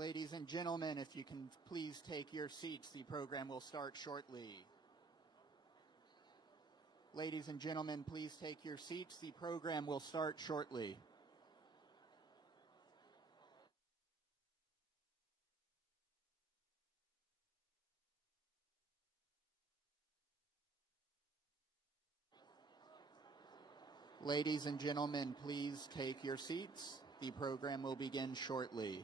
Ladies and gentlemen, if you can please take your seats, the program will start shortly. Ladies and gentlemen, please take your seats, the program will start shortly. Ladies and gentlemen, please take your seats. The program will begin shortly.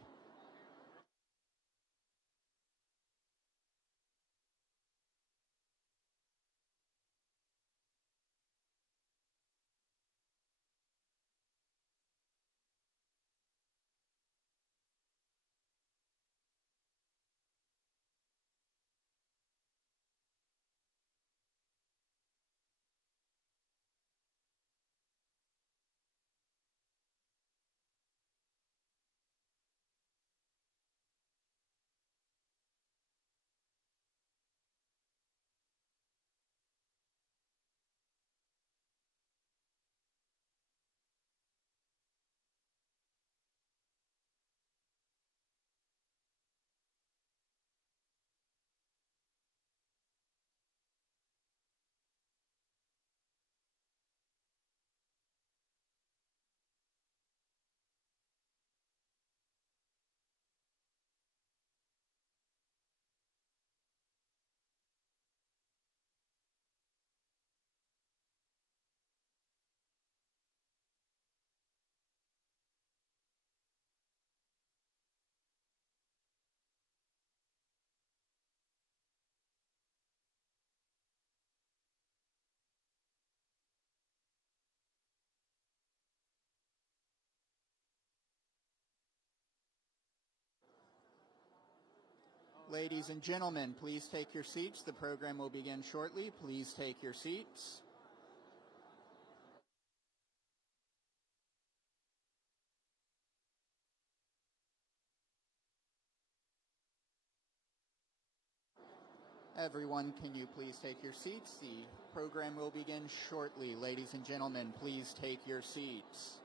Ladies and gentlemen, please take your seats. The program will begin shortly. Please take your seats. Everyone, can you please take your seats? The program will begin shortly. Ladies and gentlemen, please take your seats.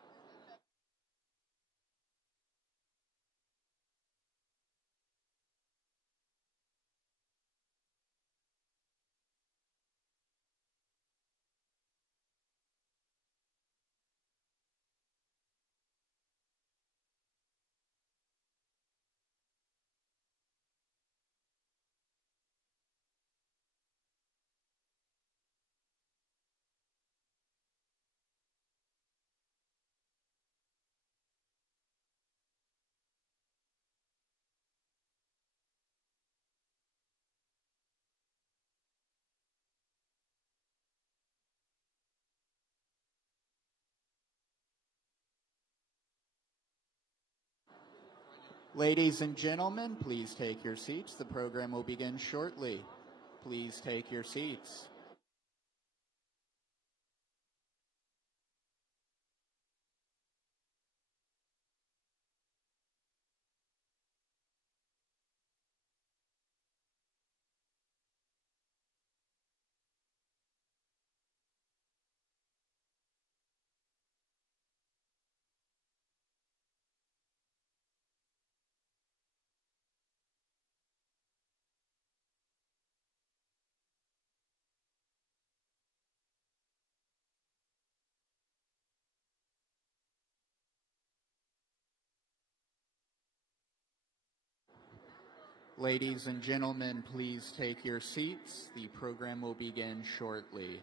Ladies and gentlemen, please take your seats. The program will begin shortly. Please take your seats. Ladies and gentlemen, please take your seats. The program will begin shortly.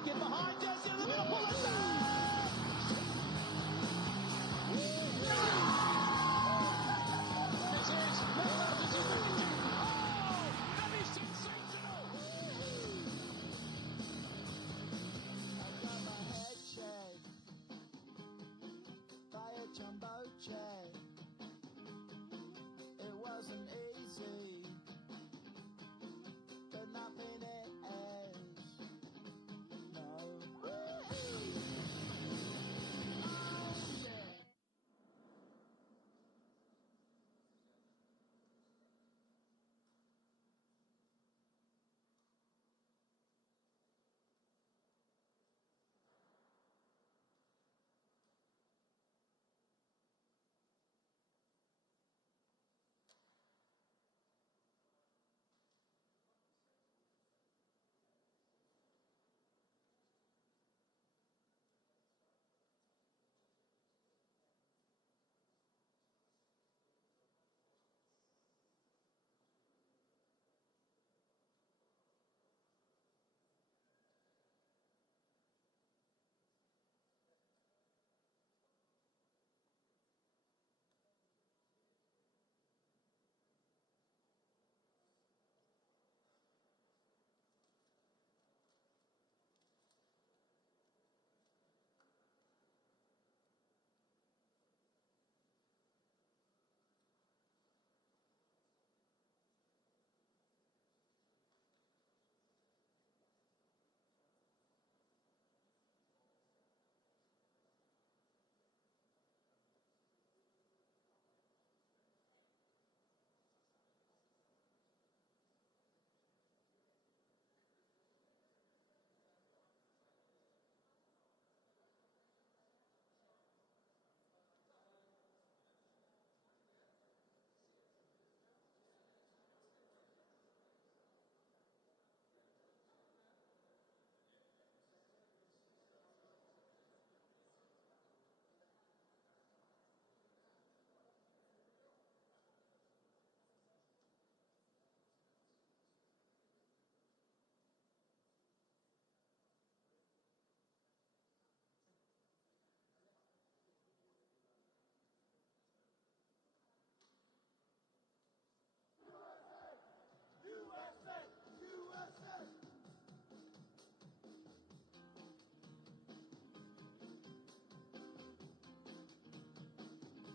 Back in behind us, in the middle, pull it down! It is Manchester United. Oh, that is sensational! I got my head shaved by a jumbo jet. It wasn't easy, but nothing is. No. Oh, yeah.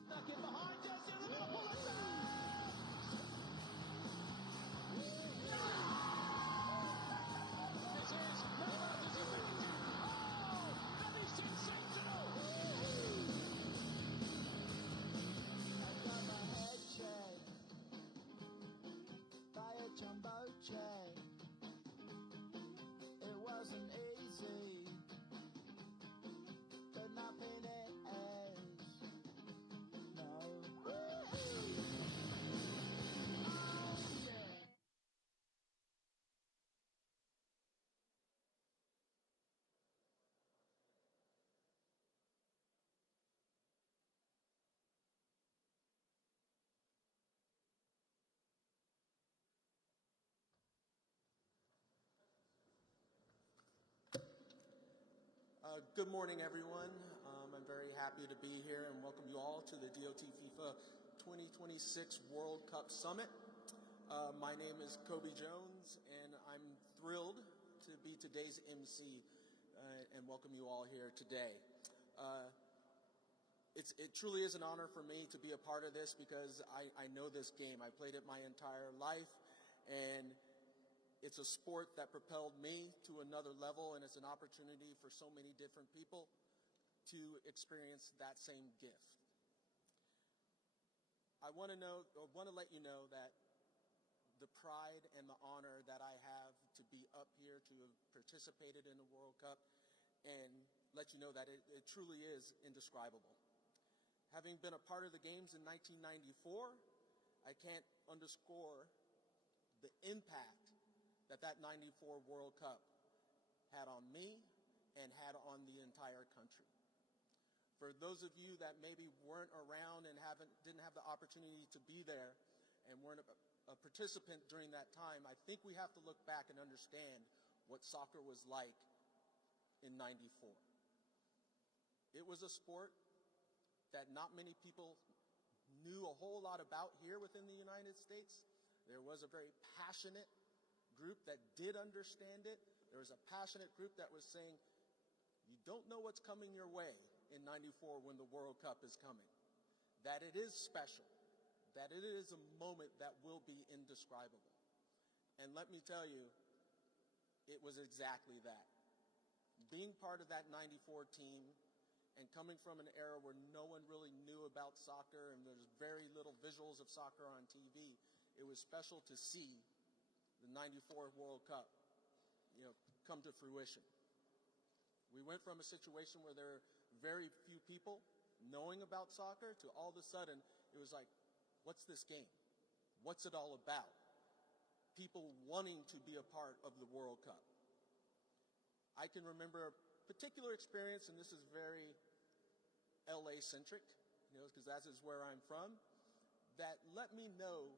Back in behind us, in the middle, pull it down! It is Manchester United. Oh, that is sensational! I got my head shaved by a jumbo jet. It wasn't easy, but nothing is. No. Oh, yeah. Good morning, everyone. I'm very happy to be here and welcome you all to the DOT FIFA 2026 World Cup Summit. My name is Kobe Jones, and I'm thrilled to be today's MC and welcome you all here today. It truly is an honor for me to be a part of this because I know this game. I played it my entire life, and it's a sport that propelled me to another level, and it's an opportunity for so many different people to experience that same gift. I want to let you know that the pride and the honor that I have to be up here to have participated in the World Cup, and let you know that it truly is indescribable. Having been a part of the games in 1994, I can't underscore the impact that 94 World Cup had on me and had on the entire country. For those of you that maybe weren't around and didn't have the opportunity to be there and weren't a participant during that time, I think we have to look back and understand what soccer was like in '94. It was a sport that not many people knew a whole lot about here within the United States. There was a very passionate group that did understand it. There was a passionate group that was saying, you don't know what's coming your way in '94 when the World Cup is coming. That it is special. That it is a moment that will be indescribable. And let me tell you, it was exactly that. Being part of that '94 team and coming from an era where no one really knew about soccer and there's very little visuals of soccer on TV, it was special to see the '94 World Cup, come to fruition. We went from a situation where there were very few people knowing about soccer to all of a sudden it was like, what's this game? What's it all about? People wanting to be a part of the World Cup. I can remember a particular experience, and this is very LA-centric, because that is where I'm from, that let me know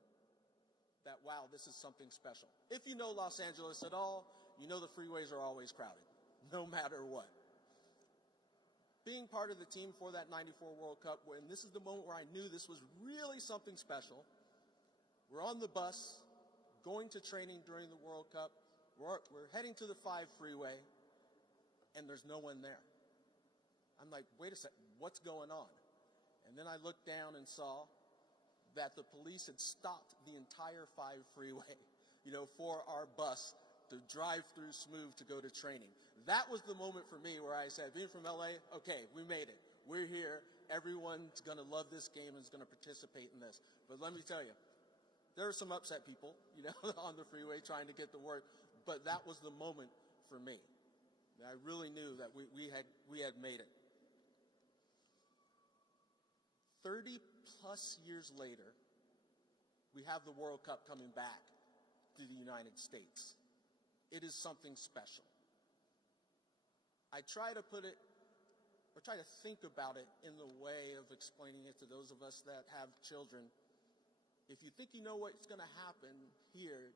that, wow, this is something special. If you know Los Angeles at all, you know the freeways are always crowded, no matter what. Being part of the team for that '94 World Cup, and this is the moment where I knew this was really something special. We're on the bus, going to training during the World Cup. We're heading to the 5 freeway, and there's no one there. I'm like, wait a second, what's going on? And then I looked down and saw that the police had stopped the entire 5 freeway, for our bus to drive through smooth to go to training. That was the moment for me where I said, being from LA, okay, we made it. We're here. Everyone's going to love this game and is going to participate in this. But let me tell you, there were some upset people, on the freeway trying to get to work. But that was the moment for me. I really knew that we had made it. 30 plus years later, we have the World Cup coming back to the United States. It is something special. I try to put it, or try to think about it in the way of explaining it to those of us that have children. If you think you know what's going to happen here,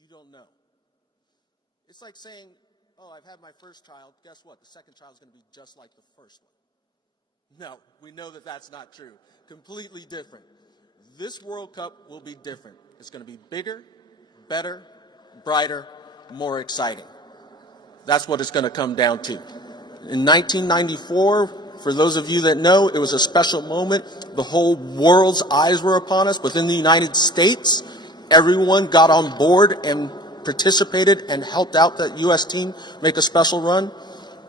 you don't know. It's like saying, oh, I've had my first child. Guess what? The second child is going to be just like the first one. No, we know that that's not true. Completely different. This World Cup will be different. It's going to be bigger, better, brighter, more exciting. That's what it's going to come down to. In 1994, for those of you that know, it was a special moment. The whole world's eyes were upon us. Within the United States, everyone got on board and participated and helped out that U.S. team make a special run.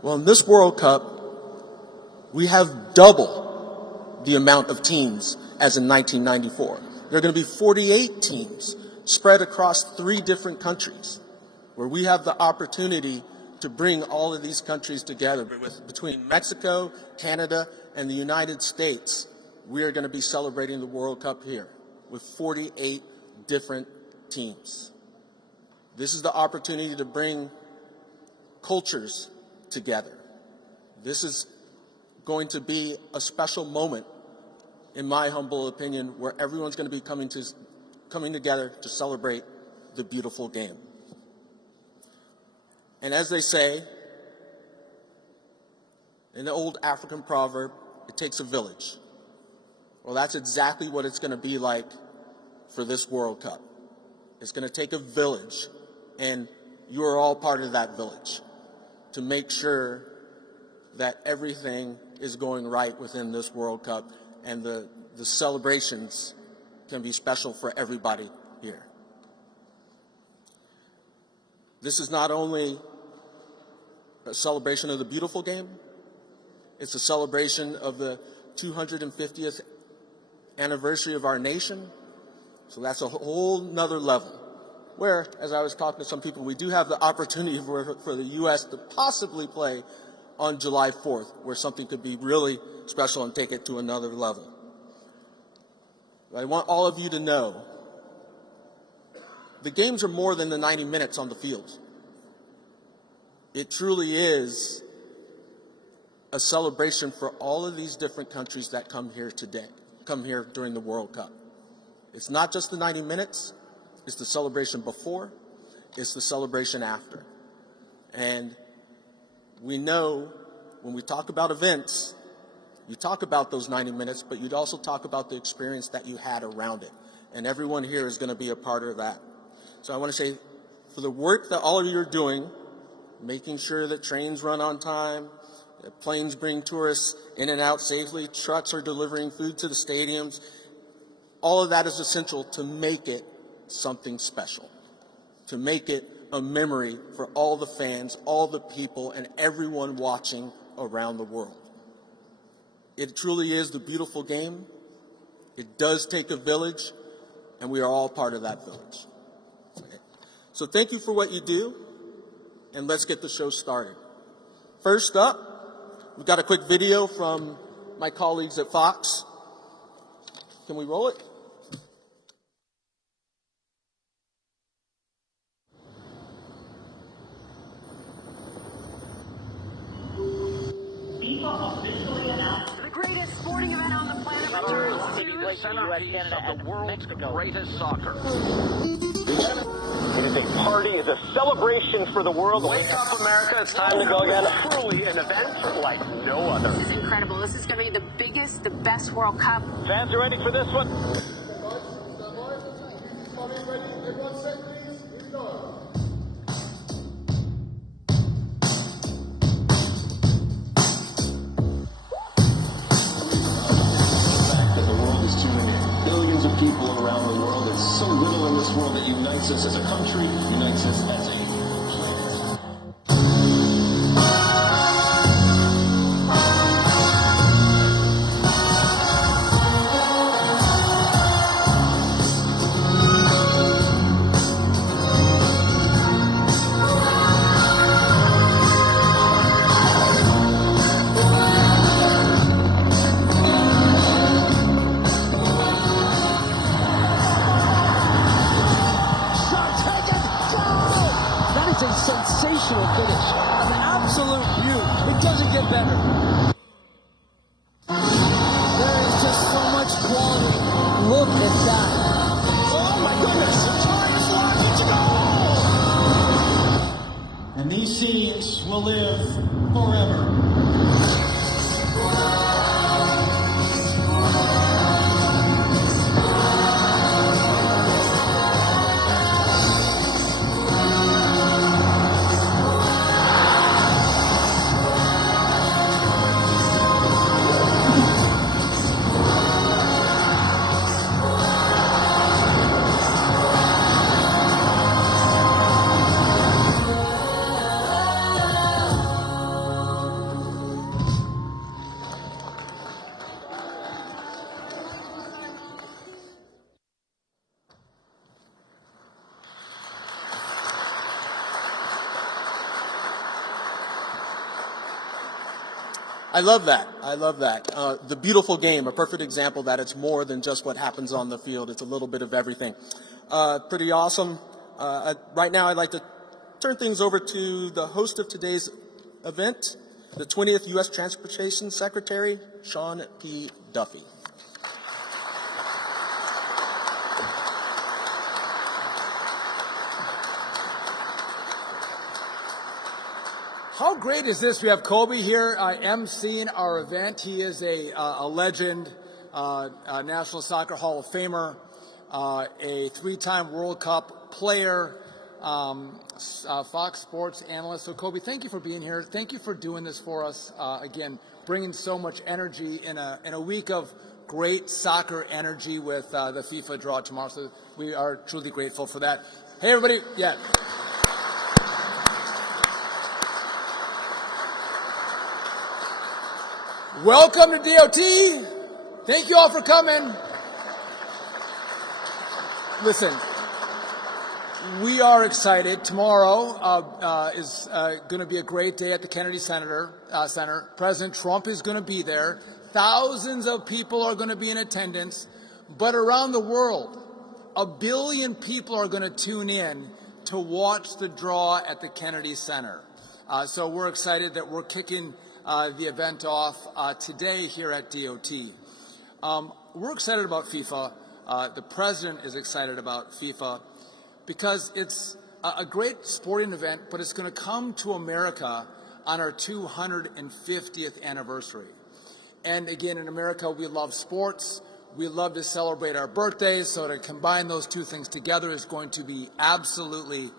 Well, in this World Cup, we have double the amount of teams as in 1994. There are going to be 48 teams spread across 3 different countries, where we have the opportunity to bring all of these countries together. Between Mexico, Canada, and the United States, we are going to be celebrating the World Cup here with 48 different teams. This is the opportunity to bring cultures together. This is going to be a special moment, in my humble opinion, where everyone's going to be coming together to celebrate the beautiful game. And as they say, in the old African proverb, it takes a village. Well, that's exactly what it's going to be like for this World Cup. It's going to take a village, and you are all part of that village, to make sure that everything is going right within this World Cup, and the celebrations can be special for everybody here. This is not only a celebration of the beautiful game, it's a celebration of the 250th anniversary of our nation. So that's a whole nother level, where, as I was talking to some people, we do have the opportunity for the U.S. to possibly play on July 4th, where something could be really special and take it to another level. I want all of you to know, the games are more than the 90 minutes on the field. It truly is a celebration for all of these different countries that come here during the World Cup. It's not just the 90 minutes, it's the celebration before, it's the celebration after. And We know when we talk about events, you talk about those 90 minutes, but you'd also talk about the experience that you had around it. And everyone here is going to be a part of that. So I want to say, for the work that all of you are doing, making sure that trains run on time, that planes bring tourists in and out safely, trucks are delivering food to the stadiums, all of that is essential to make it something special, to make it a memory for all the fans, all the people, and everyone watching around the world. It truly is the beautiful game. It does take a village, and we are all part of that village. So thank you for what you do, and let's get the show started. First up, we've got a quick video from my colleagues at Fox. Can we roll it? FIFA officially announced The greatest sporting event on the planet returns the soon. of the world's greatest soccer. It is a party, it's a celebration for the world. Wake up, America, it's time to go again. Truly an event like no other. This is incredible. This is going to be the biggest, the best World Cup. Fans are ready for this one? Billions of people around the world. There's so little in this world that unites us as a country, unites us as a planet. Sensational finish. An absolute beaut. It doesn't get better. There is just so much quality. Look at that. Oh my goodness. It's and these scenes will live forever. I love that. I love that. The beautiful game, a perfect example that it's more than just what happens on the field. It's a little bit of everything. Pretty awesome. Right now, I'd like to turn things over to the host of today's event, the 20th U.S. Transportation Secretary, Sean P. Duffy. How great is this? We have Kobe here emceeing our event. He is a legend, National Soccer Hall of Famer, a three-time World Cup player, Fox Sports analyst. So Kobe, thank you for being here. Thank you for doing this for us. Again, bringing so much energy in a week of great soccer energy with the FIFA draw tomorrow. So we are truly grateful for that. Hey, everybody. Yeah. Welcome to DOT. Thank you all for coming. Listen, we are excited. Tomorrow is going to be a great day at the Kennedy Center. President Trump is going to be there. Thousands of people are going to be in attendance. But around the world, 1 billion people are going to tune in to watch the draw at the Kennedy Center. So we're excited that we're kicking the event off today here at DOT. We're excited about FIFA. The president is excited about FIFA because it's a great sporting event, but it's going to come to America on our 250th anniversary. And again, in America, we love sports. We love to celebrate our birthdays, so to combine those two things together is going to be absolutely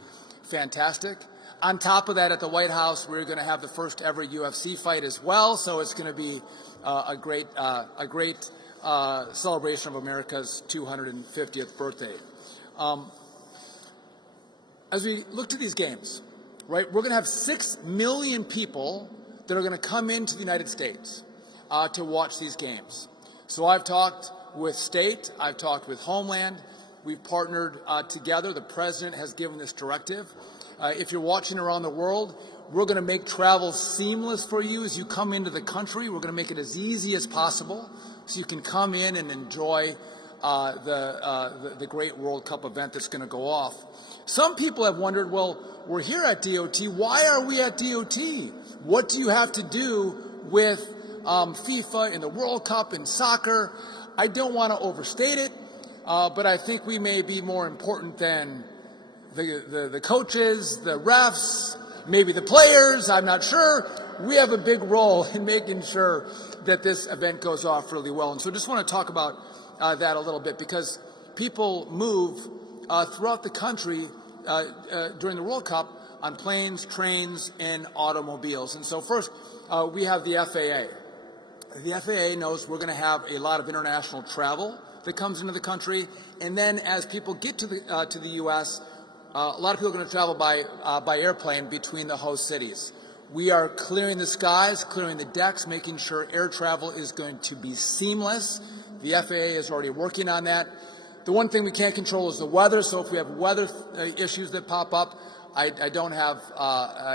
fantastic. On top of that, at the White House, we're going to have the first ever UFC fight as well, so it's going to be a great celebration of America's 250th birthday. As we look to these games, right, we're going to have 6 million people that are going to come into the United States to watch these games. So I've talked with state, I've talked with Homeland, we've partnered together. The president has given this directive. If you're watching around the world, we're going to make travel seamless for you as you come into the country. We're going to make it as easy as possible so you can come in and enjoy the great World Cup event that's going to go off. Some people have wondered, well, we're here at DOT. Why are we at DOT? What do you have to do with FIFA and the World Cup and soccer? I don't want to overstate it, but I think we may be more important than the coaches, the refs, maybe the players. I'm not sure. We have a big role in making sure that this event goes off really well. And so I just want to talk about that a little bit, because people move throughout the country during the World Cup on planes, trains, and automobiles. And so first, we have the FAA. The FAA knows we're going to have a lot of international travel that comes into the country, and then as people get to the U.S., a lot of people are going to travel by airplane between the host cities. We are clearing the skies, clearing the decks, making sure air travel is going to be seamless. The FAA is already working on that. The one thing we can't control is the weather, so if we have weather issues that pop up, I don't have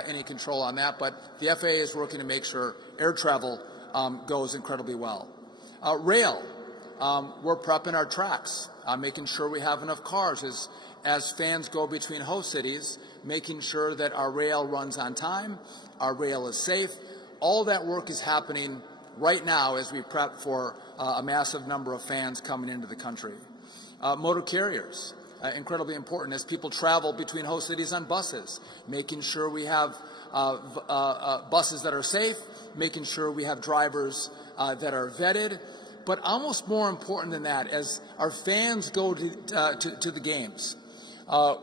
any control on that, but the FAA is working to make sure air travel goes incredibly well. Rail, we're prepping our tracks, making sure we have enough cars as fans go between host cities, making sure that our rail runs on time, our rail is safe. All that work is happening right now as we prep for a massive number of fans coming into the country. Motor carriers, incredibly important as people travel between host cities on buses, making sure we have buses that are safe, making sure we have drivers that are vetted. But almost more important than that, as our fans go to the games,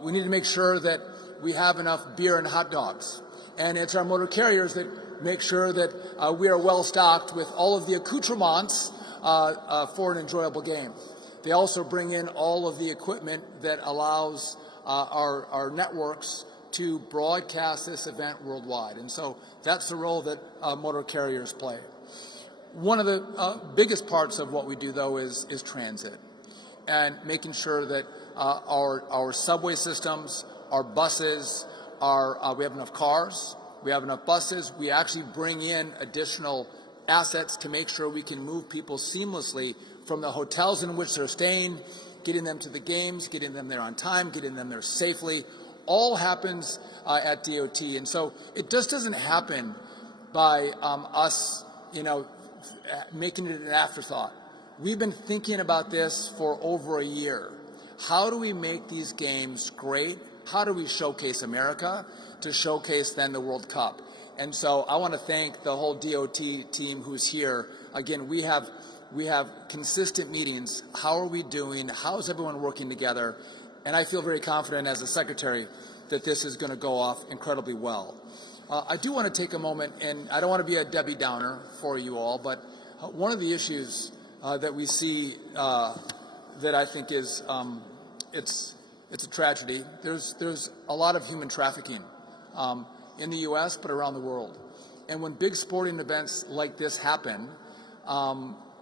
we need to make sure that we have enough beer and hot dogs. And it's our motor carriers that make sure that we are well stocked with all of the accoutrements for an enjoyable game. They also bring in all of the equipment that allows our networks to broadcast this event worldwide. And so that's the role that motor carriers play. One of the biggest parts of what we do, though, is transit, and making sure that our subway systems, our buses, we have enough cars, we have enough buses. We actually bring in additional assets to make sure we can move people seamlessly from the hotels in which they're staying, getting them to the games, getting them there on time, getting them there safely. All happens at DOT. And so it just doesn't happen by us, making it an afterthought. We've been thinking about this for over a year. How do we make these games great? How do we showcase America to showcase then the World Cup? And so I want to thank the whole DOT team who's here. Again, we have consistent meetings. How are we doing? How is everyone working together? And I feel very confident as a secretary that this is going to go off incredibly well. I do want to take a moment, and I don't want to be a Debbie Downer for you all, but one of the issues that we see that I think is it's a tragedy. There's a lot of human trafficking in the U.S., but around the world. And when big sporting events like this happen,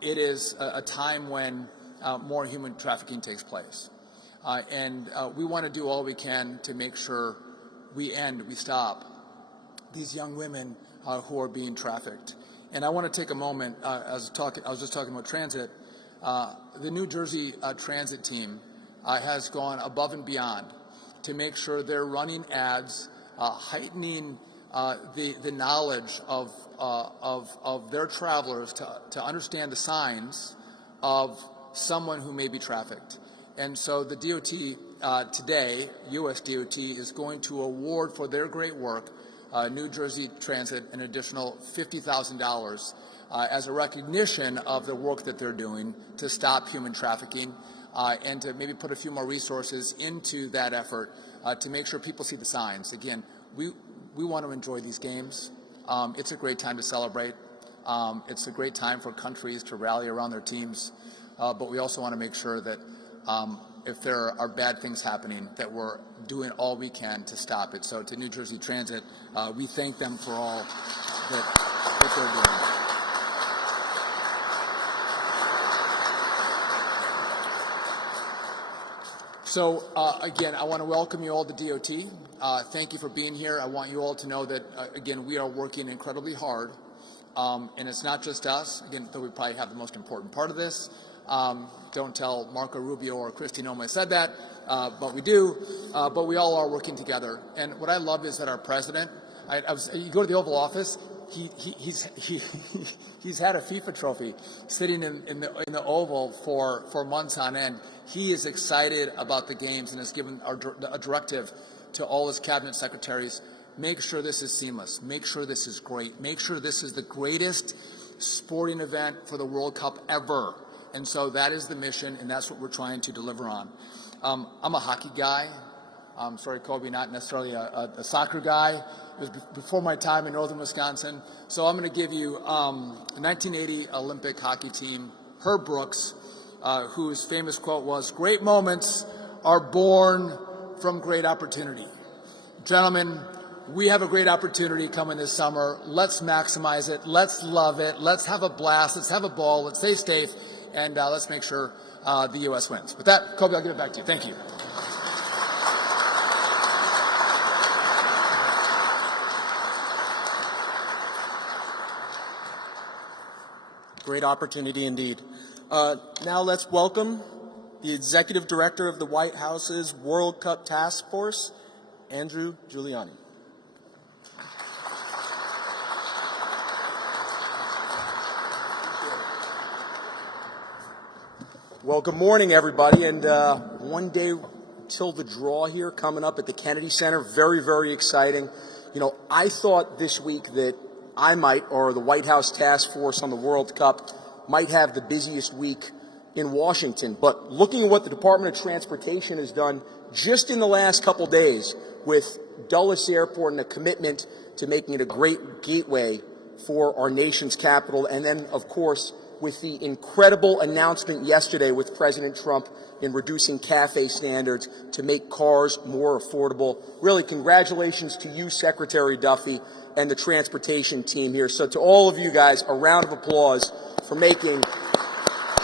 it is a time when more human trafficking takes place. And we want to do all we can to make sure we stop these young women who are being trafficked. And I want to take a moment, I was just talking about transit. The New Jersey transit team has gone above and beyond to make sure they're running ads, heightening the knowledge of their travelers to understand the signs of someone who may be trafficked. And so the DOT today, U.S. DOT, is going to award for their great work New Jersey Transit an additional $50,000 as a recognition of the work that they're doing to stop human trafficking and to maybe put a few more resources into that effort to make sure people see the signs. Again, we want to enjoy these games. It's a great time to celebrate. It's a great time for countries to rally around their teams, but we also want to make sure that if there are bad things happening, that we're doing all we can to stop it. So to New Jersey Transit, we thank them for all that they're doing. So, again, I want to welcome you all to DOT. Thank you for being here. I want you all to know that, again, we are working incredibly hard. And it's not just us, again, though we probably have the most important part of this. Don't tell Marco Rubio or Kristi Noem I said that, but we do. But we all are working together. And what I love is that our president, you go to the Oval Office, he's had a FIFA trophy sitting in the Oval for months on end. He is excited about the games and has given a directive to all his cabinet secretaries. Make sure this is seamless. Make sure this is great. Make sure this is the greatest sporting event for the World Cup ever. And so that is the mission, and that's what we're trying to deliver on. I'm a hockey guy. I'm sorry, Kobe, not necessarily a soccer guy. It was before my time in northern Wisconsin. So I'm going to give you a 1980 Olympic hockey team, Herb Brooks, whose famous quote was, "Great moments are born from great opportunity." Gentlemen, we have a great opportunity coming this summer. Let's maximize it. Let's love it. Let's have a blast. Let's have a ball. Let's stay safe. And let's make sure the U.S. wins. With that, Kobe, I'll give it back to you. Thank you. Great opportunity indeed. Now let's welcome the Executive Director of the White House's World Cup Task Force, Andrew Giuliani. Well, good morning, everybody, and one day till the draw here coming up at the Kennedy Center. Very, very exciting. You know, I thought this week that I might, or the White House Task Force on the World Cup, might have the busiest week in Washington. But looking at what the Department of Transportation has done just in the last couple days with Dulles Airport and a commitment to making it a great gateway for our nation's capital, and then, of course, with the incredible announcement yesterday with President Trump in reducing CAFE standards to make cars more affordable. Really, congratulations to you, Secretary Duffy, and the transportation team here. So to all of you guys, a round of applause for making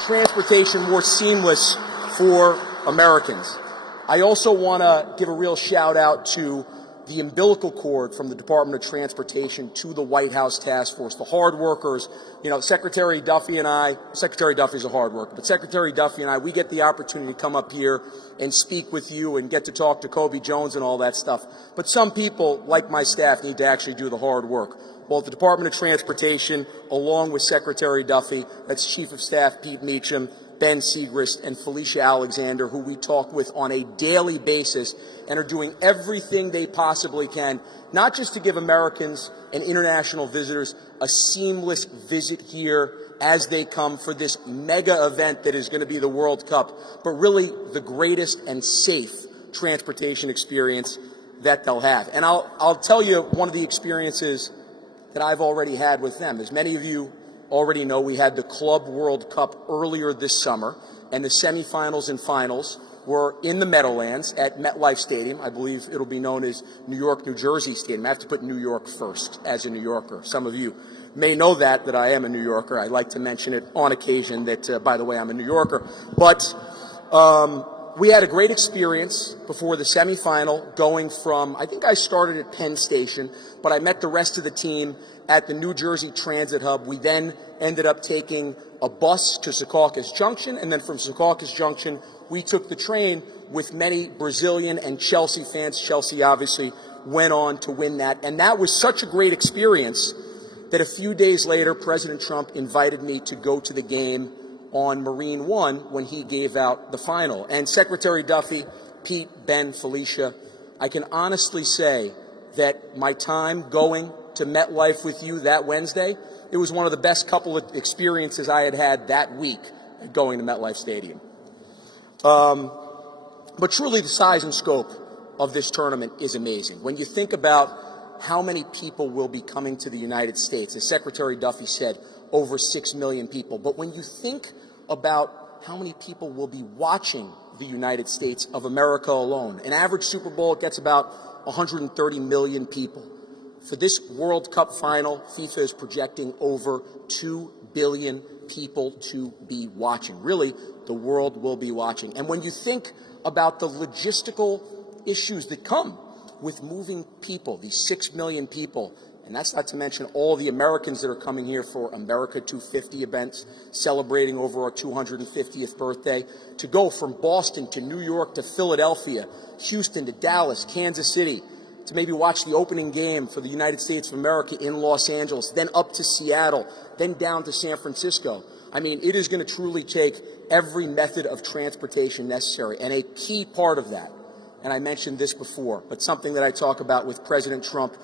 transportation more seamless for Americans. I also want to give a real shout out to the umbilical cord from the Department of Transportation to the White House Task Force, the hard workers. You know, Secretary Duffy's a hard worker, but Secretary Duffy and I, we get the opportunity to come up here and speak with you and get to talk to Kobe Jones and all that stuff. But some people, like my staff, need to actually do the hard work. Well, at the Department of Transportation, along with Secretary Duffy, that's Chief of Staff Pete Meacham, Ben Segrist, and Felicia Alexander, who we talk with on a daily basis and are doing everything they possibly can, not just to give Americans and international visitors a seamless visit here as they come for this mega event that is going to be the World Cup, but really the greatest and safe transportation experience that they'll have. And I'll tell you one of the experiences that I've already had with them. As many of you already know, we had the Club World Cup earlier this summer, and the semifinals and finals were in the Meadowlands at MetLife Stadium. I believe it'll be known as New York, New Jersey Stadium. I have to put New York first as a New Yorker. Some of you may know that I am a New Yorker. I like to mention it on occasion that, by the way, I'm a New Yorker. But we had a great experience before the semifinal going from, I think I started at Penn Station, but I met the rest of the team at the New Jersey Transit Hub. We then ended up taking a bus to Secaucus Junction, and then from Secaucus Junction, we took the train with many Brazilian and Chelsea fans. Chelsea obviously went on to win that, and that was such a great experience that a few days later, President Trump invited me to go to the game on Marine One when he gave out the final. And Secretary Duffy, Pete, Ben, Felicia, I can honestly say that my time going to MetLife with you that Wednesday, it was one of the best couple of experiences I had had that week going to MetLife Stadium. But truly the size and scope of this tournament is amazing. When you think about how many people will be coming to the United States, as Secretary Duffy said, over 6 million people. But when you think about how many people will be watching the United States of America alone, an average Super Bowl gets about 130 million people. For this World Cup final, FIFA is projecting over 2 billion people to be watching. Really, the world will be watching. And when you think about the logistical issues that come with moving people, these 6 million people, and that's not to mention all the Americans that are coming here for America 250 events, celebrating over our 250th birthday, to go from Boston to New York to Philadelphia, Houston to Dallas, Kansas City, to maybe watch the opening game for the United States of America in Los Angeles, then up to Seattle, then down to San Francisco. I mean, it is going to truly take every method of transportation necessary. And a key part of that, and I mentioned this before, but something that I talk about with President Trump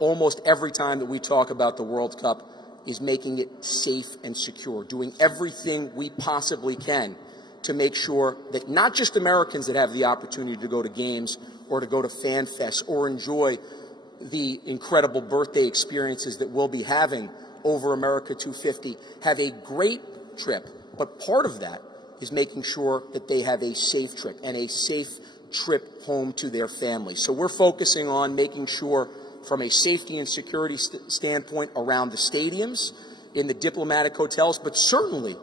almost every time that we talk about the World Cup, is making it safe and secure, doing everything we possibly can to make sure that not just Americans that have the opportunity to go to games or to go to fan fests or enjoy the incredible birthday experiences that we'll be having over America 250 have a great trip, but part of that is making sure that they have a safe trip and a safe trip home to their family. So we're focusing on making sure from a safety and security standpoint around the stadiums, in the diplomatic hotels, but certainly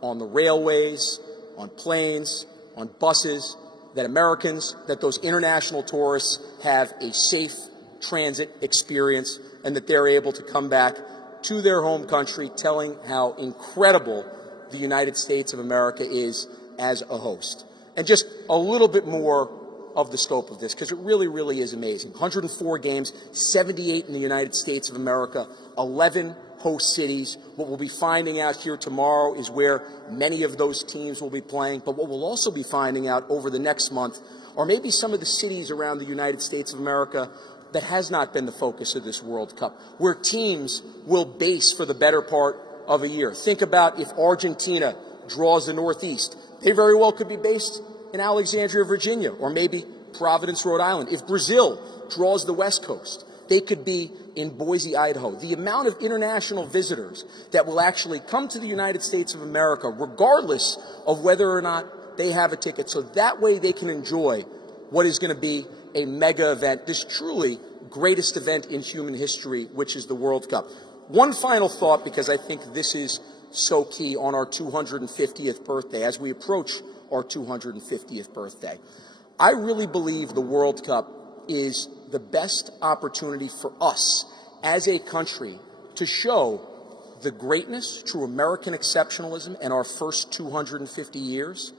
on the railways, on planes, on buses, that Americans, that those international tourists have a safe transit experience and that they're able to come back to their home country telling how incredible the United States of America is as a host. And just a little bit more of the scope of this, because it really, really is amazing. 104 games, 78 in the United States of America, 11 host cities. What we'll be finding out here tomorrow is where many of those teams will be playing, but what we'll also be finding out over the next month are maybe some of the cities around the United States of America that has not been the focus of this World Cup, where teams will base for the better part of a year. Think about if Argentina draws the Northeast. They very well could be based in Alexandria, Virginia, or maybe Providence, Rhode Island. If Brazil draws the West Coast, they could be in Boise, Idaho. The amount of international visitors that will actually come to the United States of America, regardless of whether or not they have a ticket, so that way they can enjoy what is going to be a mega event, this truly greatest event in human history, which is the World Cup. One final thought, because I think this is so key on our 250th birthday, as we approach our 250th birthday. I really believe the World Cup is the best opportunity for us as a country to show the greatness, true American exceptionalism in our first 250 years,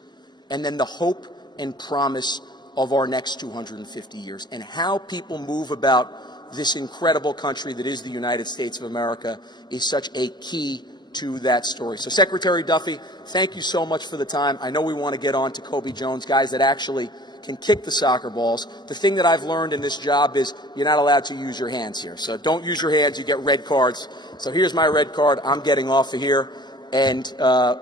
and then the hope and promise of our next 250 years, and how people move about this incredible country that is the United States of America is such a key to that story. So Secretary Duffy, thank you so much for the time. I know we want to get on to Kobe Jones, guys that actually can kick the soccer balls. The thing that I've learned in this job is you're not allowed to use your hands here. So don't use your hands, you get red cards. So here's my red card. I'm getting off of here. And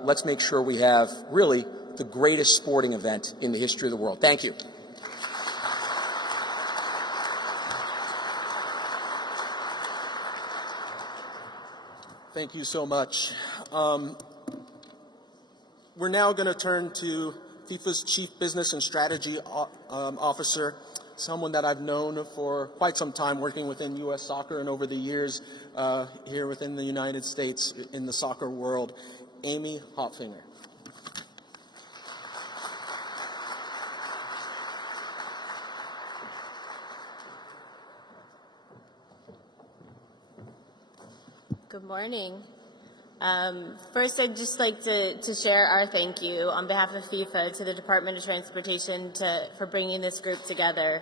let's make sure we have really the greatest sporting event in the history of the world. Thank you. Thank you so much. We're now going to turn to FIFA's Chief Business and Strategy Officer, someone that I've known for quite some time working within U.S. soccer and over the years here within the United States in the soccer world, Amy Hopfinger. Good morning. First, I'd just like to share our thank you on behalf of FIFA to the Department of Transportation for bringing this group together.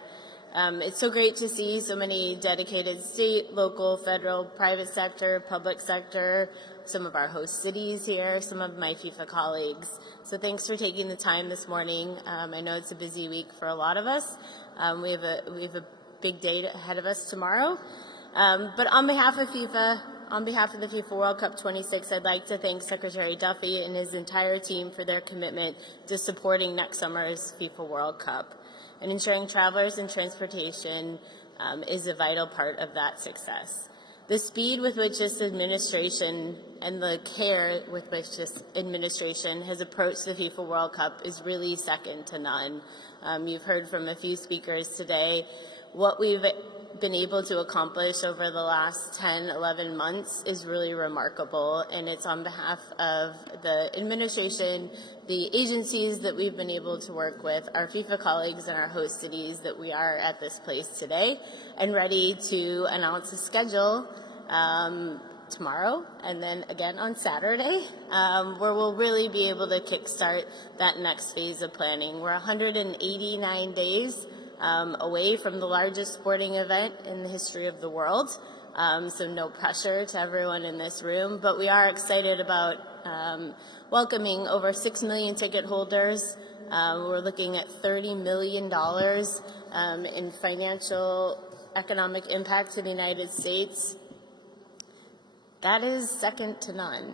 It's so great to see so many dedicated state, local, federal, private sector, public sector, some of our host cities here, some of my FIFA colleagues. So thanks for taking the time this morning. I know it's a busy week for a lot of us. We have a big day ahead of us tomorrow. But on behalf of FIFA, on behalf of the FIFA World Cup 26, I'd like to thank Secretary Duffy and his entire team for their commitment to supporting next summer's FIFA World Cup. And ensuring travelers and transportation is a vital part of that success. The speed with which this administration and the care with which this administration has approached the FIFA World Cup is really second to none. You've heard from a few speakers today. What we've been able to accomplish over the last 10, 11 months is really remarkable, and it's on behalf of the administration, the agencies that we've been able to work with, our FIFA colleagues and our host cities that we are at this place today and ready to announce a schedule tomorrow and then again on Saturday, where we'll really be able to kickstart that next phase of planning. We're 189 days away from the largest sporting event in the history of the world, so no pressure to everyone in this room, but we are excited about welcoming over 6 million ticket holders. We're looking at $30 million in financial economic impact to the United States. That is second to none.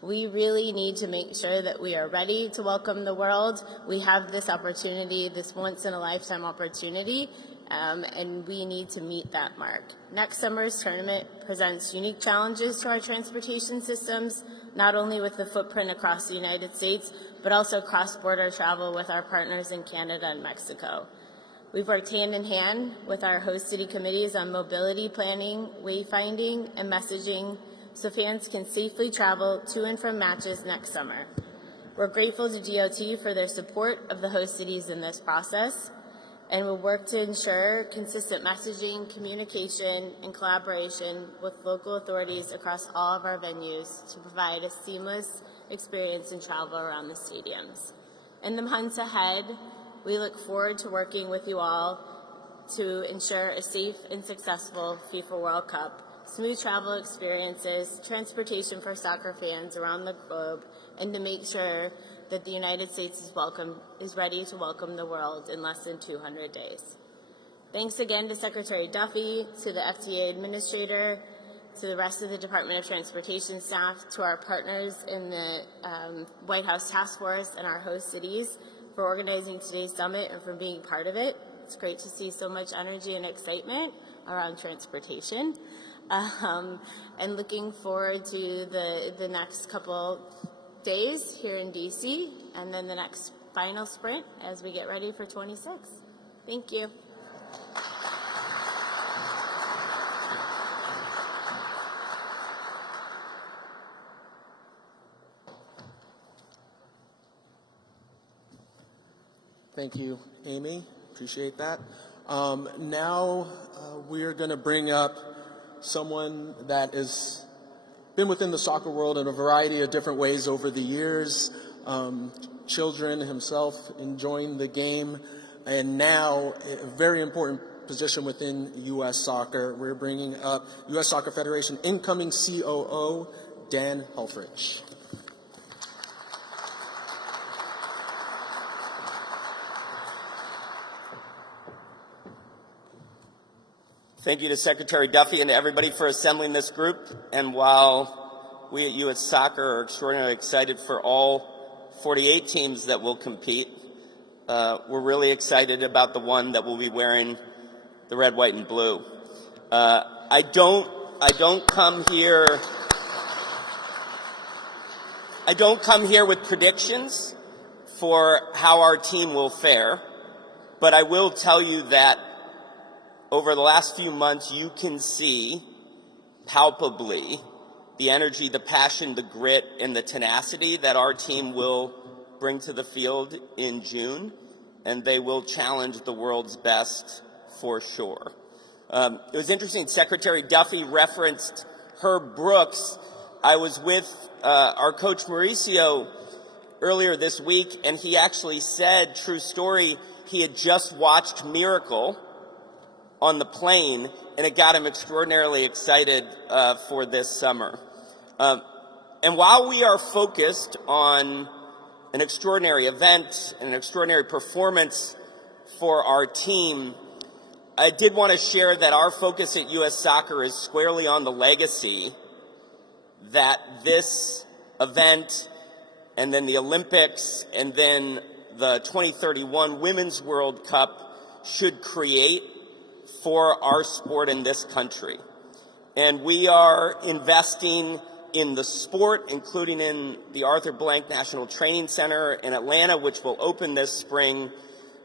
We really need to make sure that we are ready to welcome the world. We have this opportunity, this once-in-a-lifetime opportunity, and we need to meet that mark. Next summer's tournament presents unique challenges to our transportation systems, not only with the footprint across the United States, but also cross-border travel with our partners in Canada and Mexico. We've worked hand in hand with our host city committees on mobility planning, wayfinding, and messaging so fans can safely travel to and from matches next summer. We're grateful to DOT for their support of the host cities in this process, and we'll work to ensure consistent messaging, communication, and collaboration with local authorities across all of our venues to provide a seamless experience and travel around the stadiums. In the months ahead, we look forward to working with you all to ensure a safe and successful FIFA World Cup, smooth travel experiences, transportation for soccer fans around the globe, and to make sure that the United States is ready to welcome the world in less than 200 days. Thanks again to Secretary Duffy, to the FTA Administrator, to the rest of the Department of Transportation staff, to our partners in the White House Task Force and our host cities for organizing today's summit and for being part of it. It's great to see so much energy and excitement around transportation. And looking forward to the next couple days here in DC, and then the next final sprint as we get ready for 26. Thank you. Thank you, Amy. Appreciate that. Now we are going to bring up someone that has been within the soccer world in a variety of different ways over the years. Children himself enjoying the game, and now a very important position within U.S. Soccer. We're bringing up U.S. Soccer Federation incoming COO, Dan Helfrich. Thank you to Secretary Duffy and to everybody for assembling this group. And while we at U.S. Soccer are extraordinarily excited for all 48 teams that will compete, we're really excited about the one that will be wearing the red, white, and blue. I don't come here with predictions for how our team will fare, but I will tell you that over the last few months, you can see palpably the energy, the passion, the grit, and the tenacity that our team will bring to the field in June, and they will challenge the world's best for sure. It was interesting, Secretary Duffy referenced Herb Brooks. I was with our coach Mauricio earlier this week, and he actually said, true story, he had just watched Miracle on the plane, and it got him extraordinarily excited for this summer. And while we are focused on an extraordinary event and an extraordinary performance for our team, I did want to share that our focus at U.S. Soccer is squarely on the legacy that this event and then the Olympics and then the 2031 Women's World Cup should create for our sport in this country. And we are investing in the sport, including in the Arthur Blank National Training Center in Atlanta, which will open this spring.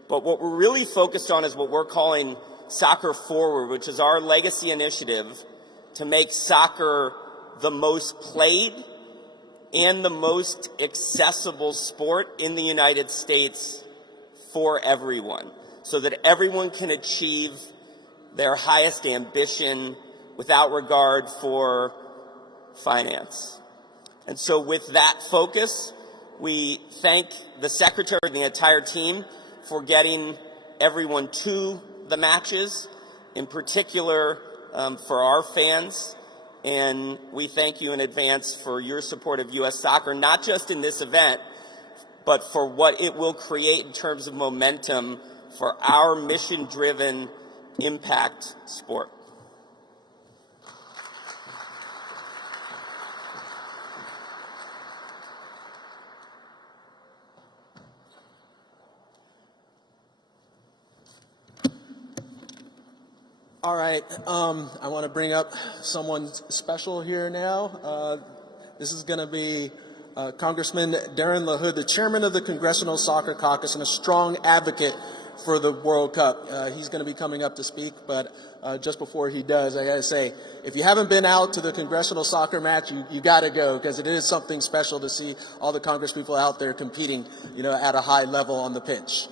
But what we're really focused on is what we're calling Soccer Forward, which is our legacy initiative to make soccer the most played and the most accessible sport in the United States for everyone, so that everyone can achieve their highest ambition without regard for finance. And so with that focus, we thank the Secretary and the entire team for getting everyone to the matches, in particular for our fans. And we thank you in advance for your support of U.S. Soccer, not just in this event, but for what it will create in terms of momentum for our mission-driven impact sport. All right, I want to bring up someone special here now. This is going to be Congressman Darren LaHood, the chairman of the Congressional Soccer Caucus and a strong advocate for the World Cup. He's going to be coming up to speak, but just before he does, I got to say, if you haven't been out to the Congressional Soccer match, you got to go, because it is something special to see all the Congress people out there competing, you know, at a high level on the pitch.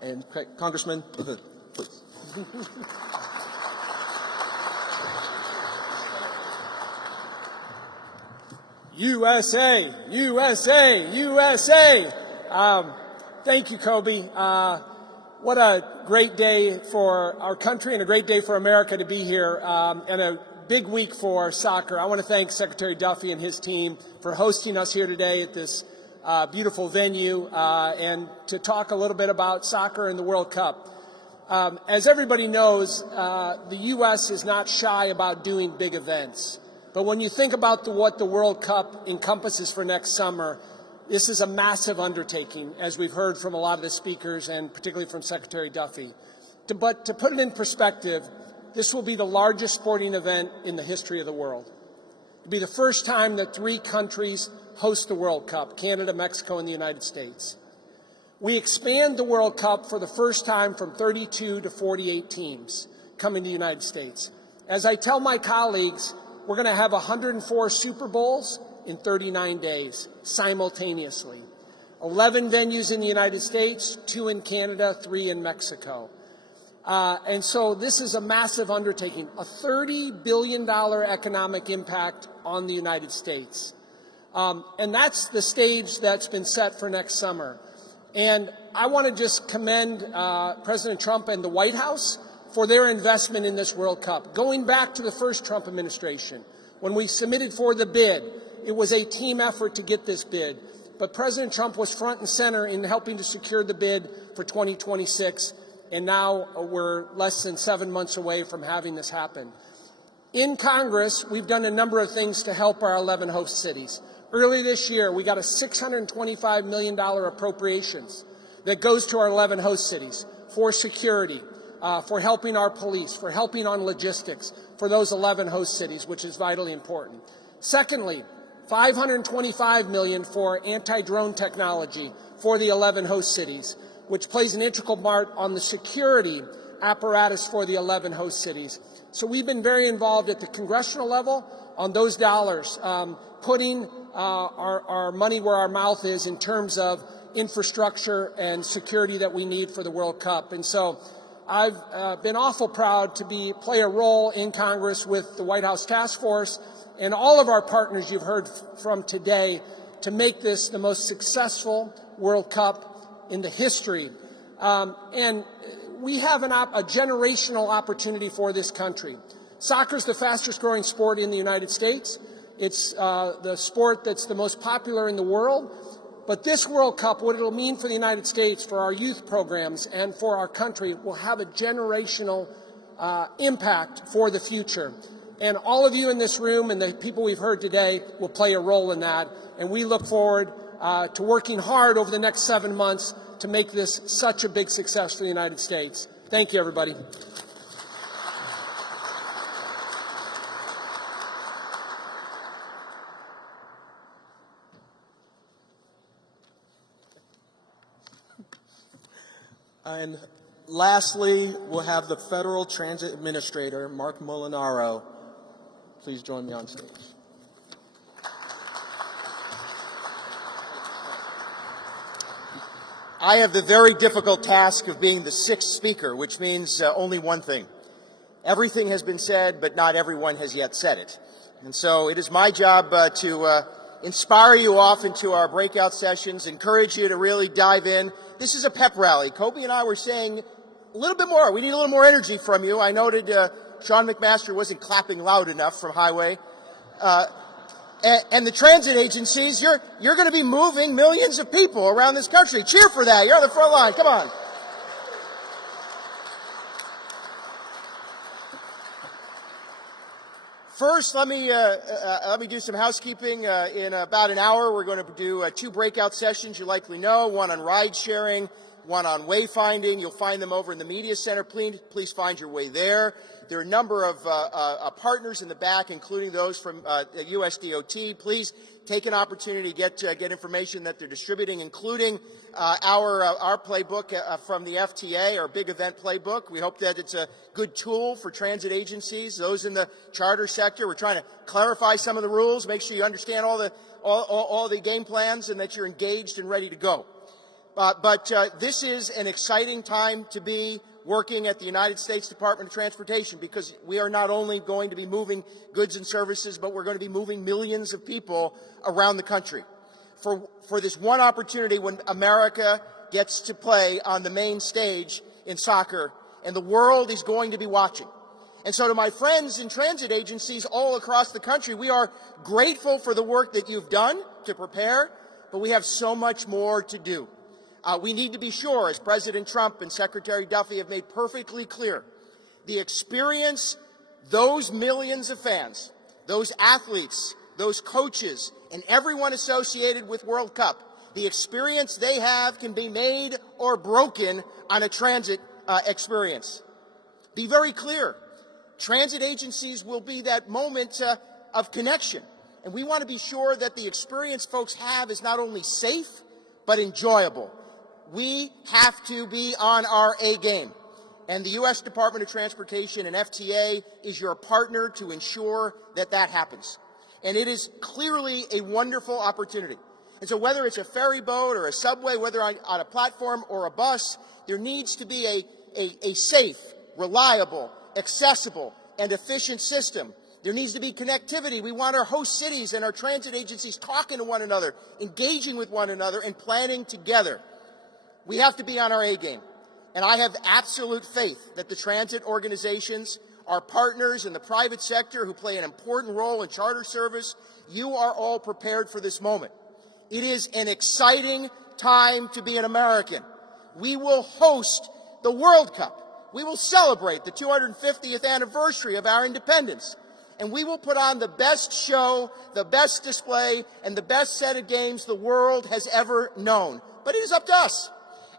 And Congressman LaHood, please. USA, USA, USA. Thank you, Kobe. What a great day for our country and a great day for America to be here, and a big week for soccer. I want to thank Secretary Duffy and his team for hosting us here today at this beautiful venue, and to talk a little bit about soccer and the World Cup. As everybody knows, the U.S. is not shy about doing big events. But when you think about what the World Cup encompasses for next summer, this is a massive undertaking, as we've heard from a lot of the speakers and particularly from Secretary Duffy. But to put it in perspective, this will be the largest sporting event in the history of the world. It'll be the first time that 3 countries host the World Cup: Canada, Mexico, and the United States. We expand the World Cup for the first time from 32 to 48 teams coming to the United States. As I tell my colleagues, we're going to have 104 Super Bowls in 39 days, simultaneously. 11 venues in the United States, 2 in Canada, 3 in Mexico. And so this is a massive undertaking, a $30 billion economic impact on the United States. And that's the stage that's been set for next summer. And I want to just commend President Trump and the White House for their investment in this World Cup. Going back to the first Trump administration, when we submitted for the bid, it was a team effort to get this bid. But President Trump was front and center in helping to secure the bid for 2026, and now we're less than 7 months away from having this happen. In Congress, we've done a number of things to help our 11 host cities. Early this year, we got a $625 million appropriations that goes to our 11 host cities for security, for helping our police, for helping on logistics for those 11 host cities, which is vitally important. Secondly, $525 million for anti-drone technology for the 11 host cities, which plays an integral part on the security apparatus for the 11 host cities. So we've been very involved at the congressional level on those dollars, putting our money where our mouth is in terms of infrastructure and security that we need for the World Cup. And so I've been awful proud to play a role in Congress with the White House Task Force and all of our partners you've heard from today to make this the most successful World Cup in the history. And we have a generational opportunity for this country. Soccer is the fastest growing sport in the United States. It's the sport that's the most popular in the world. But this World Cup, what it'll mean for the United States, for our youth programs, and for our country, will have a generational impact for the future. And all of you in this room and the people we've heard today will play a role in that. And we look forward to working hard over the next 7 months to make this such a big success for the United States. Thank you, everybody. And lastly, we'll have the Federal Transit Administrator, Mark Molinaro. Please join me on stage. I have the very difficult task of being the sixth speaker, which means only one thing. Everything has been said, but not everyone has yet said it. And so it is my job to inspire you off into our breakout sessions, encourage you to really dive in. This is a pep rally. Kobe and I were saying a little bit more. We need a little more energy from you. I noted Sean McMaster wasn't clapping loud enough from Highway. And the transit agencies, you're going to be moving millions of people around this country. Cheer for that. You're on the front line. Come on. First, let me do some housekeeping. In about an hour, we're going to do 2 breakout sessions. You likely know, one on ride sharing, one on wayfinding. You'll find them over in the media center. Please find your way there. There are a number of partners in the back, including those from USDOT. Please take an opportunity to get information that they're distributing, including our playbook from the FTA, our big event playbook. We hope that it's a good tool for transit agencies, those in the charter sector. We're trying to clarify some of the rules, make sure you understand all the game plans, and that you're engaged and ready to go. But this is an exciting time to be working at the United States Department of Transportation, because we are not only going to be moving goods and services, but we're going to be moving millions of people around the country. For this one opportunity when America gets to play on the main stage in soccer, and the world is going to be watching. And so to my friends in transit agencies all across the country, we are grateful for the work that you've done to prepare, but we have so much more to do. We need to be sure, as President Trump and Secretary Duffy have made perfectly clear, the experience those millions of fans, those athletes, those coaches, and everyone associated with World Cup, the experience they have can be made or broken on a transit experience. Be very clear. Transit agencies will be that moment of connection. And we want to be sure that the experience folks have is not only safe, but enjoyable. We have to be on our A game. And the U.S. Department of Transportation and FTA is your partner to ensure that that happens. And it is clearly a wonderful opportunity. And so whether it's a ferry boat or a subway, whether on a platform or a bus, there needs to be a safe, reliable, accessible, and efficient system. There needs to be connectivity. We want our host cities and our transit agencies talking to one another, engaging with one another, and planning together. We have to be on our A game. And I have absolute faith that the transit organizations, our partners in the private sector who play an important role in charter service, you are all prepared for this moment. It is an exciting time to be an American. We will host the World Cup. We will celebrate the 250th anniversary of our independence. And we will put on the best show, the best display, and the best set of games the world has ever known. But it is up to us.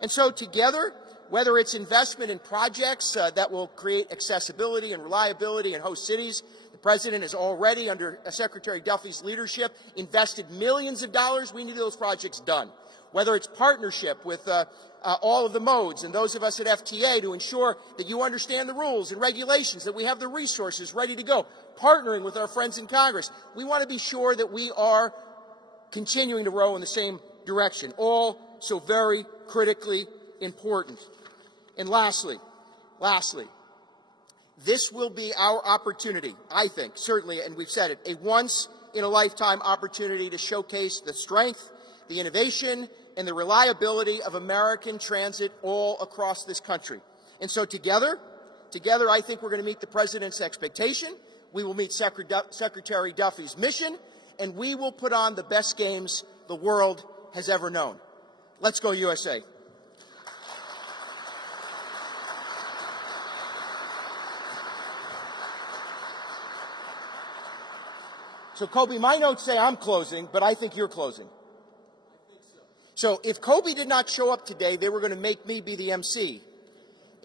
And so together, whether it's investment in projects that will create accessibility and reliability in host cities, the President has already, under Secretary Duffy's leadership, invested millions of dollars. We need those projects done. Whether it's partnership with all of the modes and those of us at FTA to ensure that you understand the rules and regulations, that we have the resources ready to go, partnering with our friends in Congress. We want to be sure that we are continuing to row in the same direction, all so very critically important. And lastly, this will be our opportunity, I think, certainly, and we've said it, a once-in-a-lifetime opportunity to showcase the strength, the innovation, and the reliability of American transit all across this country. And so together, I think we're going to meet the President's expectation, we will meet Secretary Duffy's mission, and we will put on the best games the world has ever known. Let's go USA. So, Kobe, my notes say I'm closing, but I think you're closing. So if Kobe did not show up today, they were going to make me be the MC.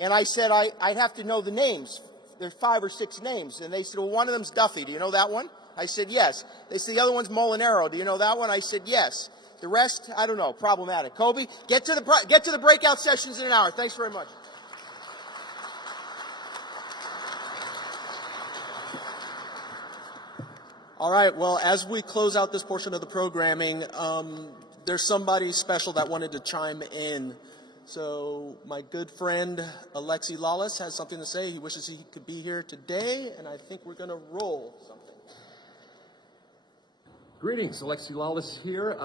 And I said I'd have to know the names. There's 5 or 6 names. And they said, well, one of them's Duffy. Do you know that one? I said, yes. They said, the other one's Molinaro. Do you know that one? I said, yes. The rest, I don't know. Problematic. Kobe, get to the breakout sessions in an hour. Thanks very much. All right, well, as we close out this portion of the programming, there's somebody special that wanted to chime in. So my good friend Alexi Lawless has something to say. He wishes he could be here today, and I think we're going to roll something. Greetings, Alexi Lawless here.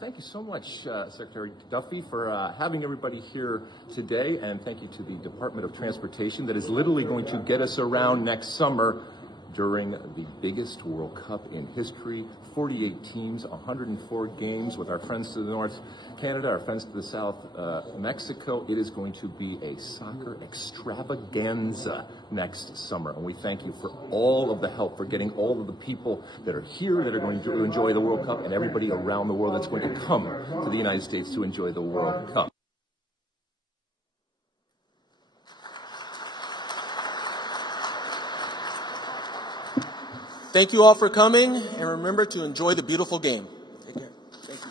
Thank you so much, Secretary Duffy, for having everybody here today, and thank you to the Department of Transportation that is literally going to get us around next summer during the biggest World Cup in history. 48 teams, 104 games with our friends to the north, Canada, our friends to the south, Mexico. It is going to be a soccer extravaganza next summer. And we thank you for all of the help, for getting all of the people that are here that are going to enjoy the World Cup, and everybody around the world that's going to come to the United States to enjoy the World Cup. Thank you all for coming, and remember to enjoy the beautiful game. Take care. Thank you.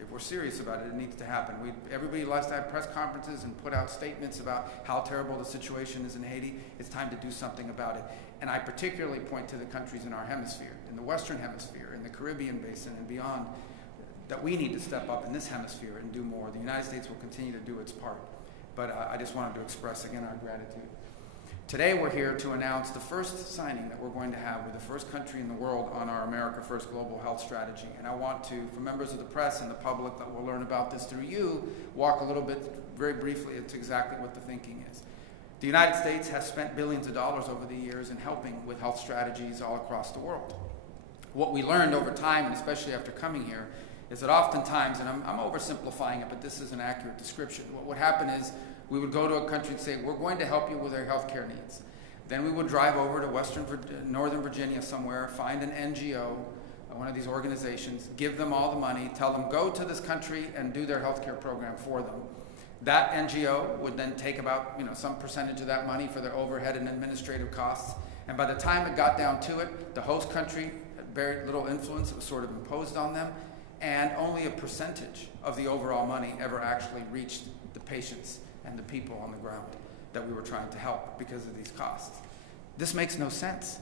If we're serious about it, it needs to happen. Everybody likes to have press conferences and put out statements about how terrible the situation is in Haiti. It's time to do something about it. And I particularly point to the countries in our hemisphere, in the Western Hemisphere, in the Caribbean basin and beyond, that we need to step up in this hemisphere and do more. The United States will continue to do its part. But I just wanted to express again our gratitude. Today we're here to announce the first signing that we're going to have with the first country in the world on our America First Global Health Strategy. And I want to, for members of the press and the public that will learn about this through you, walk a little bit, very briefly, into exactly what the thinking is. The United States has spent billions of dollars over the years in helping with health strategies all across the world. What we learned over time, and especially after coming here, is that oftentimes, and I'm oversimplifying it, but this is an accurate description, what would happen is we would go to a country and say, we're going to help you with your health care needs. Then we would drive over to Northern Virginia somewhere, find an NGO, one of these organizations, give them all the money, tell them go to this country and do their health care program for them. That NGO would then take about some percentage of that money for their overhead and administrative costs. And by the time it got down to it, the host country had very little influence. It was sort of imposed on them. And only a percentage of the overall money ever actually reached the patients and the people on the ground that we were trying to help because of these costs. This makes no sense.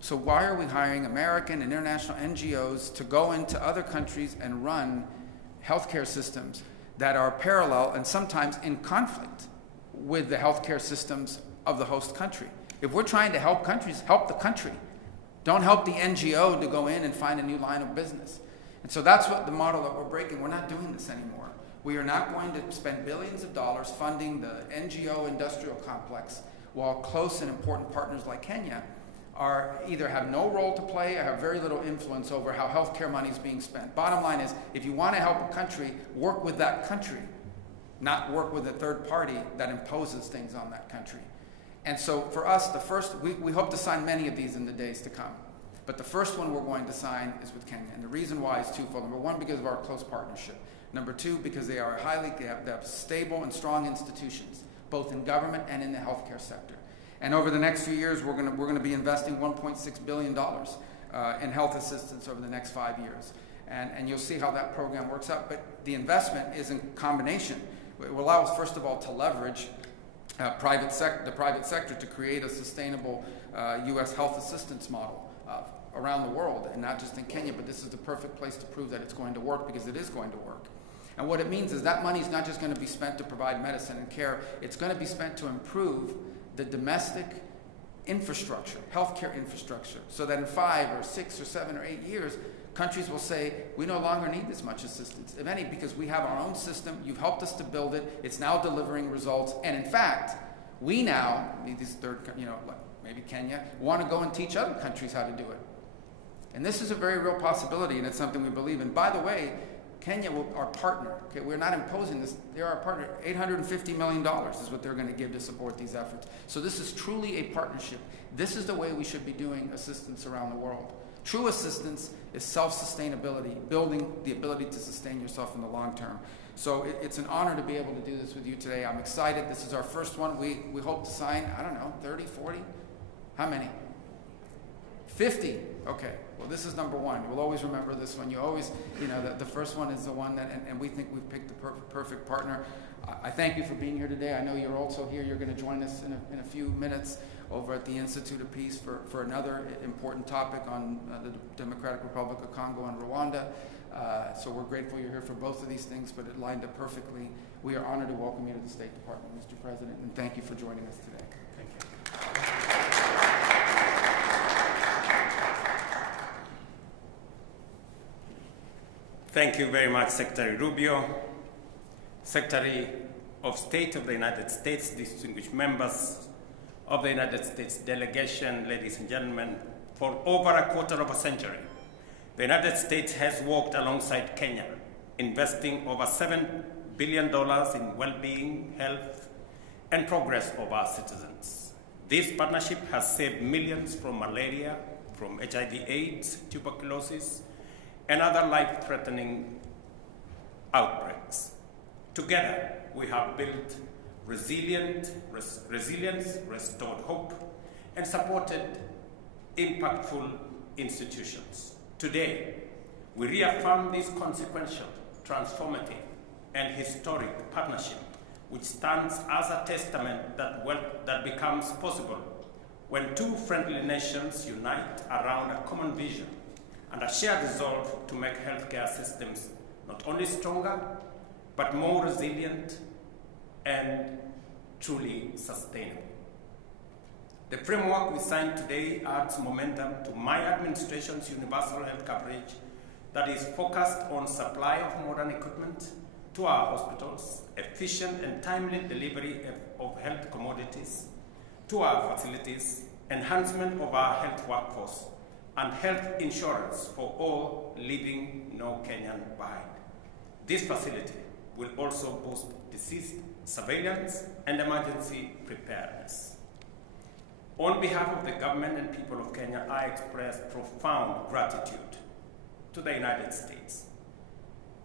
So why are we hiring American and international NGOs to go into other countries and run healthcare systems that are parallel and sometimes in conflict with the healthcare systems of the host country? If we're trying to help countries, help the country. Don't help the NGO to go in and find a new line of business. And so that's what the model that we're breaking. We're not doing this anymore. We are not going to spend billions of dollars funding the NGO industrial complex while close and important partners like Kenya either have no role to play or have very little influence over how healthcare money is being spent. Bottom line is, if you want to help a country, work with that country, not work with a third party that imposes things on that country. And so for us, we hope to sign many of these in the days to come. But the first one we're going to sign is with Kenya. And the reason why is twofold. Number one, because of our close partnership. Number two, because they have stable and strong institutions, both in government and in the healthcare sector. And over the next few years, we're going to be investing $1.6 billion in health assistance over the next 5 years. And you'll see how that program works out. But the investment is in combination. It will allow us, first of all, to leverage the private sector to create a sustainable U.S. health assistance model around the world, and not just in Kenya, but this is the perfect place to prove that it's going to work, because it is going to work. And what it means is that money is not just going to be spent to provide medicine and care, it's going to be spent to improve the domestic infrastructure, healthcare infrastructure, so that in 5 or 6 or 7 or 8 years, countries will say, we no longer need this much assistance, if any, because we have our own system, you've helped us to build it, it's now delivering results, and in fact, we now, these maybe Kenya, want to go and teach other countries how to do it. And this is a very real possibility, and it's something we believe in. By the way, Kenya, our partner, okay, we're not imposing this, they're our partner. $850 million is what they're going to give to support these efforts. So this is truly a partnership. This is the way we should be doing assistance around the world. True assistance is self-sustainability, building the ability to sustain yourself in the long term. So it's an honor to be able to do this with you today. I'm excited. This is our first one. We hope to sign, 30, 40? How many? 50. Okay. Well, this is number one. We'll always remember this one. You always, the first one is the one that, and we think we've picked the perfect partner. I thank you for being here today. I know you're also here. You're going to join us in a few minutes over at the Institute of Peace for another important topic on the Democratic Republic of Congo and Rwanda. So we're grateful you're here for both of these things, but it lined up perfectly. We are honored to welcome you to the State Department, Mr. President, and thank you for joining us today. Thank you. Thank you very much, Secretary Rubio, Secretary of State of the United States, distinguished members of the United States delegation, ladies and gentlemen. For over a quarter of a century, the United States has worked alongside Kenya, investing over $7 billion in well-being, health, and progress of our citizens. This partnership has saved millions from malaria, from HIV/AIDS, tuberculosis, and other life-threatening outbreaks. Together, we have built resilience, restored hope, and supported impactful institutions. Today, we reaffirm this consequential transformative, and historic partnership, which stands as a testament that becomes possible when two friendly nations unite around a common vision and a shared resolve to make healthcare systems not only stronger, but more resilient and truly sustainable. The framework we signed today adds momentum to my administration's universal health coverage that is focused on supply of modern equipment to our hospitals, efficient and timely delivery of health commodities to our facilities, enhancement of our health workforce, and health insurance for all leaving no Kenyan behind. This facility will also boost disease surveillance and emergency preparedness. On behalf of the government and people of Kenya, I express profound gratitude to the United States,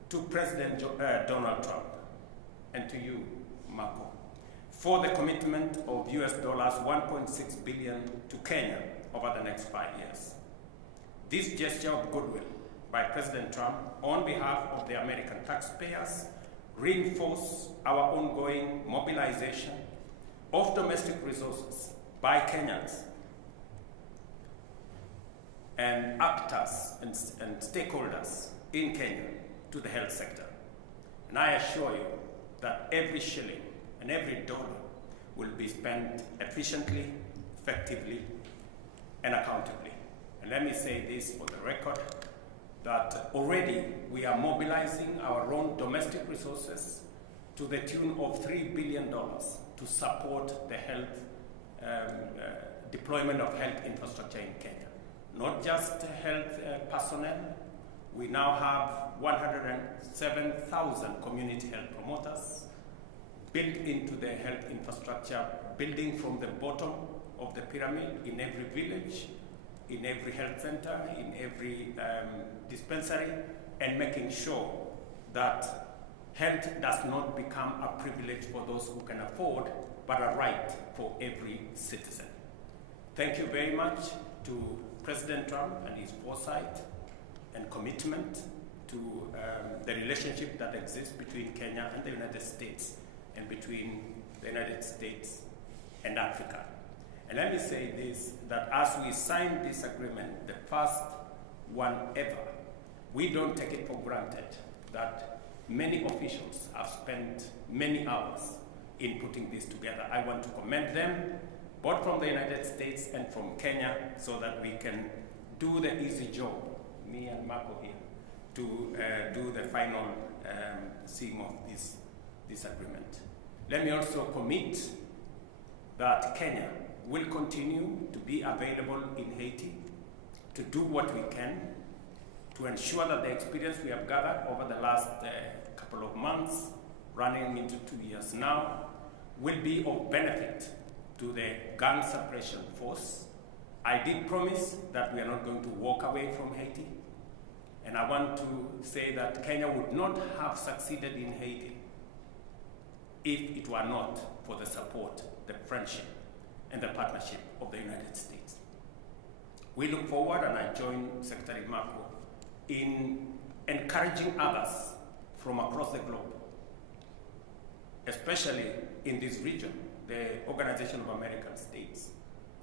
to President Donald Trump, and to you, Marco, for the commitment of US dollars 1.6 billion to Kenya over the next 5 years. This gesture of goodwill by President Trump on behalf of the American taxpayers reinforce our ongoing mobilization of domestic resources by Kenyans and actors and stakeholders in Kenya to the health sector. And I assure you that every shilling and every dollar will be spent efficiently, effectively, and accountably. And let me say this for the record, that already we are mobilizing our own domestic resources to the tune of $3 billion to support the health deployment of health infrastructure in Kenya. Not just health personnel, we now have 107,000 community health promoters built into the health infrastructure, building from the bottom of the pyramid in every village, in every health center, in every dispensary, and making sure that health does not become a privilege for those who can afford, but a right for every citizen. Thank you very much to President Trump and his foresight and commitment to the relationship that exists between Kenya and the United States, and between the United States and Africa. And let me say this, that as we sign this agreement, the first one ever, we don't take it for granted that many officials have spent many hours in putting this together. I want to commend them, both from the United States and from Kenya, so that we can do the easy job, me and Marco here, to do the final seeing of this agreement. Let me also commit that Kenya will continue to be available in Haiti to do what we can to ensure that the experience we have gathered over the last couple of months, running into 2 years now, will be of benefit to the gang suppression force. I did promise that we are not going to walk away from Haiti, and I want to say that Kenya would not have succeeded in Haiti if it were not for the support, the friendship, and the partnership of the United States. We look forward, and I join Secretary Marco in encouraging others from across the globe, especially in this region, the Organization of American States,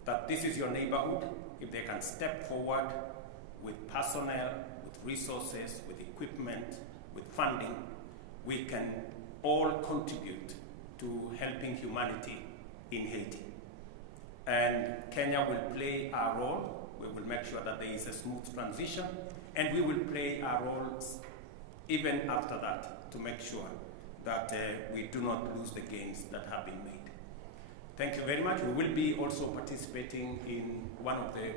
that this is your neighborhood. If they can step forward with personnel, with resources, with equipment, with funding, we can all contribute to helping humanity in Haiti. And Kenya will play our role. We will make sure that there is a smooth transition, and we will play our roles even after that to make sure that we do not lose the gains that have been made. Thank you very much. We will be also participating in one of the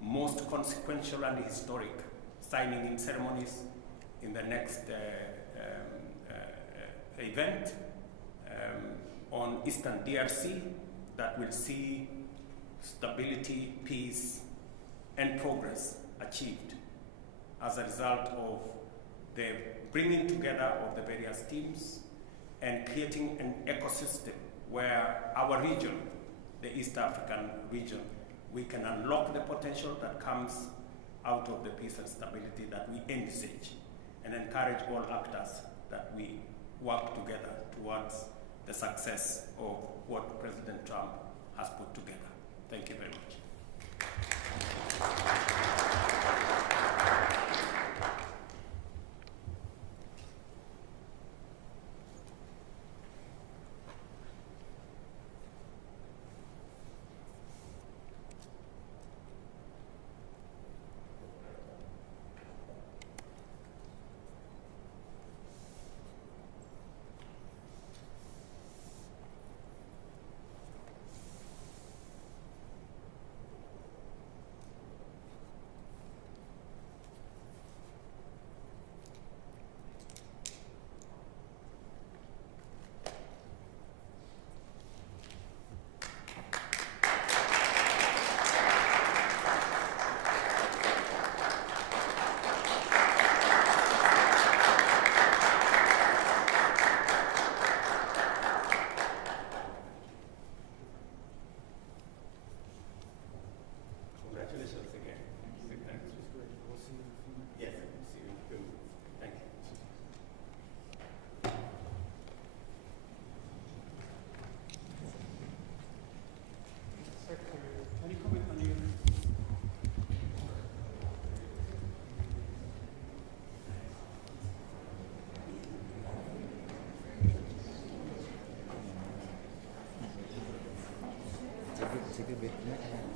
most consequential and historic signing-in ceremonies in the next event on Eastern DRC that will see stability, peace, and progress achieved as a result of the bringing together of the various teams and creating an ecosystem where our region, the East African region, we can unlock the potential that comes out of the peace and stability that we envisage and encourage all actors that we work together towards the success of what President Trump has put together. Thank you very much. Congratulations again. Thanks. We'll see you in a few minutes. Yes, we'll see you in a few minutes. Thank you. Secretary, any comment on your Take a bit.